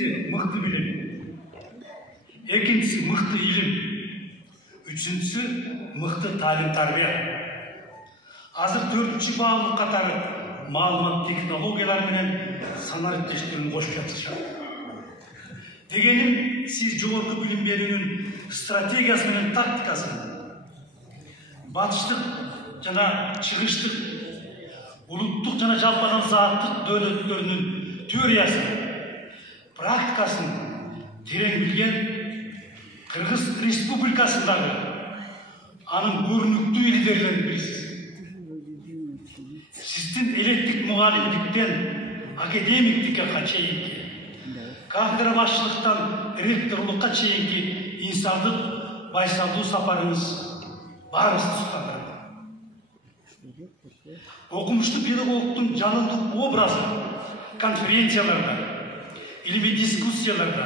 Биринчиси мыкты билим, экинчиси мыкты илим, үчүнчүсү мыкты талим тарбия. Азыр төртүнчү баалык катары маалымат технологиялар менен санариптештигин кошуп жатышат. Дегеним, сиз жогорку билим берүүнүн стратегиясы менен тактикасын, батыштык жана чыгыштык, улуттук жана жалпы адамзаттык дөөлөттөрүнүн теориясын, практикасын терең билген Кыргыз Республикасындагы анын көрүнүктүү лидерлерин билесиз. Сиздин электик мугалимдиктен академиктикке чейинки, кафедра башчылыктан ректорлукка чейинки инсандык байсалдуу сапарыңыз баарыбызды суктандырат. Окумуштуу педагогдун жанындуу образы конференцияларда, илимий дискуссияларда,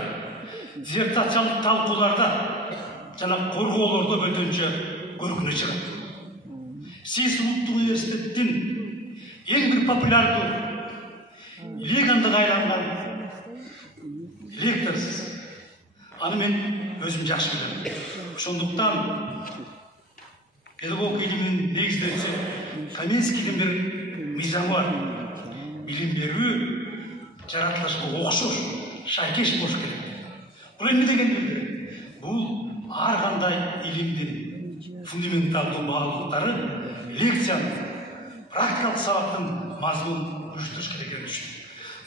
диссертациялык талкууларда жана коргоолордо бөтөнчө көркүнө чыгат. Сиз улуттук университеттин эң бир популярдуу легендага айланган лекторсуз. Аны мен өзүм жакшы билем. Ошондуктан педагог илиминин негиздөөчүсү Каменскийдин бир мыйзамы бар. Билим берүү жаратылышка окшош, шайкеш болуш керек. Бул эмне дегенdir? Бул ар кандай илимдин фундаменталдуу маалыматтары лекциянын, практикалык сабактын мазмунун уюштуруш керек экенин түшүндүм.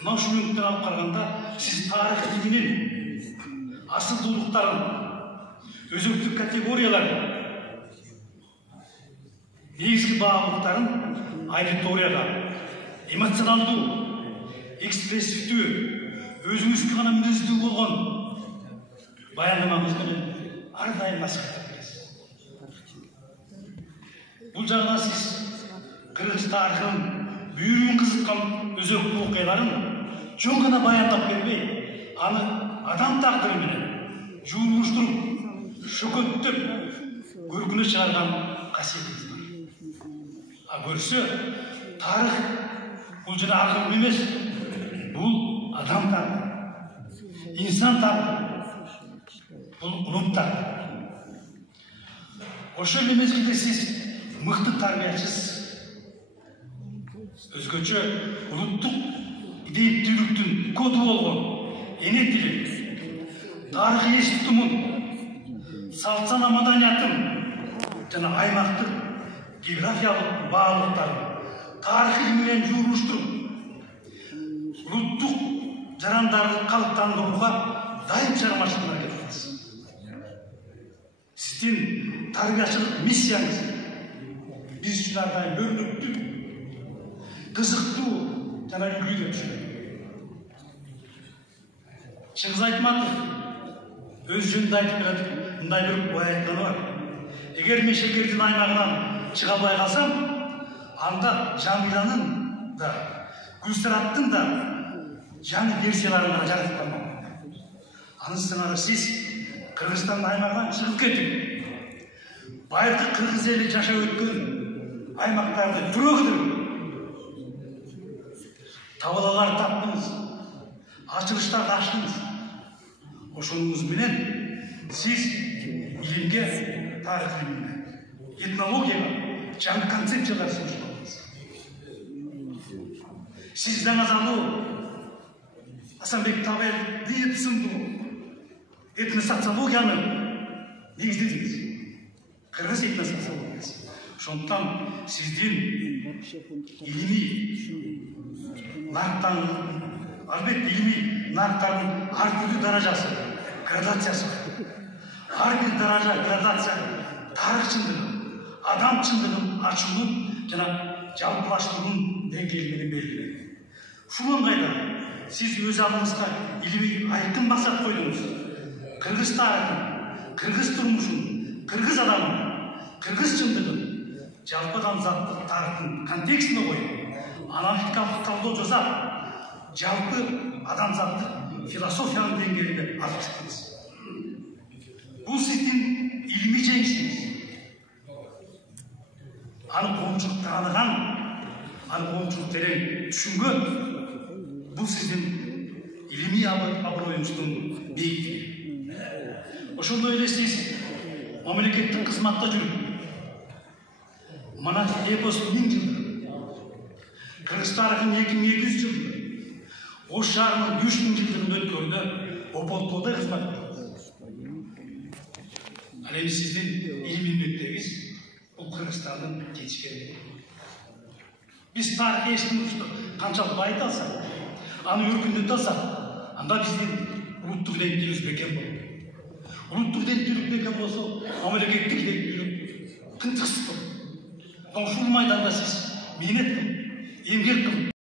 Мына ушул мүнөттөн алып караганда, сиз тарых илиминин асылдуулуктарын, өзөктүк категорияларын, негизги баалыктарын аудиторияга эмоционалдуу, экспрессивдүү, өзүңүзгө гана мүнөздүү болгон баяндамаңыз менен ар дайым насихаттап бересиз. Бул жагынан сиз Кыргыз тарыхынын бүйүрүн кызыккан өзөктүү окуяларын жөн гана баяндап бербей, аны адам тагдыры менен жуулуштуруп, шөкөттөп, көркүнө чыгарган касиетиңиз бар. А көрсө, тарых бул жана акыл эмес, бул адам тагдыры, инсан тагдыры, бул улут тагдыры. Ошол эле мезгилде сиз мыкты тарбиячысыз. Өзгөчө улуттук идейттүүлүктүн коду болгон эне тилин, тарыхый эс тутумун, салт сана маданиятын жана аймактык географиялык баалыктарын тарых илими менен жуулуштуруп, улуттук жарандарды калыптандырууга дайым чыгармачылык аракет кыласыз. Сиздин тарбиячылык миссияңыз биз үчүн ар дайым өрнөктүү, кызыктуу жана үлгү деп түшүнөт. Чыңгыз Айтматов өз жөнүндө айтып бератып, мындай бир ой айтканы бар. Эгер мен шекердин аймагынан чыга албай калсам, анда Жамиланын да, Гүлсараттын да жаңы версияларын гана жаратып калмак. Анын сценарийи сиз Кыргызстан аймагынан чыгып кетип, байыркы кыргыз эли жашап өткөн аймактарды түрөгүдүр. Табалалар таптыңыз, ачылыштарды аштыңыз. Ошонуңуз менен сиз илимге, тарых илимине, этнологияга жаңы концепциялар сунуштап алдыңыз. Сиз Жаңазалуу, Асанбек Табелдиев сындуу этносоциологияны негиздедиңиз. Кыргыз этносоциологиясы. Ошондуктан сиздин илимий нарктан, албетте илимий нарктардын ар түрдүү даражасы, градациясы бар. Ар бир даража, градация тарых чындыгын, адам чындыгын ачуунун жана жалпылаштыруунун деңгээли менен белгиленет. Ушул ыңгайда сиз өз алдыңызга илимий айкын максат койдуңуз. Кыргыз тарыхын, кыргыз турмушун, кыргыз адамын, кыргыз чындыгын жалпы адамзаттык тарыхтын контекстине коюп, аналитикалык талдоо жасап, жалпы адамзаттык философиянын деңгээлине алып чыктыңыз. Бул сиздин илимий жеңишиңиз. Аны коомчулук тааныган, аны коомчулук терең түшүнгөн, бул сиздин илимий аброюңуздун бийиктиги. Ошондой эле сиз мамлекеттик кызматта жүрүп, мына эпос 1000 жылдыр, Кыргыз тарыхынын 2200 жылдыр, Ош шаарынын 3000 жылдыгын өткөрдө ополкодо кызмат кылдыңыз. Ал эми сиздин илимий мектебиңиз бул Кыргызстандын жетишкендиги. Биз тарых эсимизди канчалык байыта алсак, аны өркүндөтө алсак, анда биздин улуттук иденттигибиз бекем болот. Улуттук иденттүүлүк бекем болсо, мамлекеттик иденттүүлүк тынчсыз болот. Ушул майданда сиз мээнет кылып, эмгек кылып,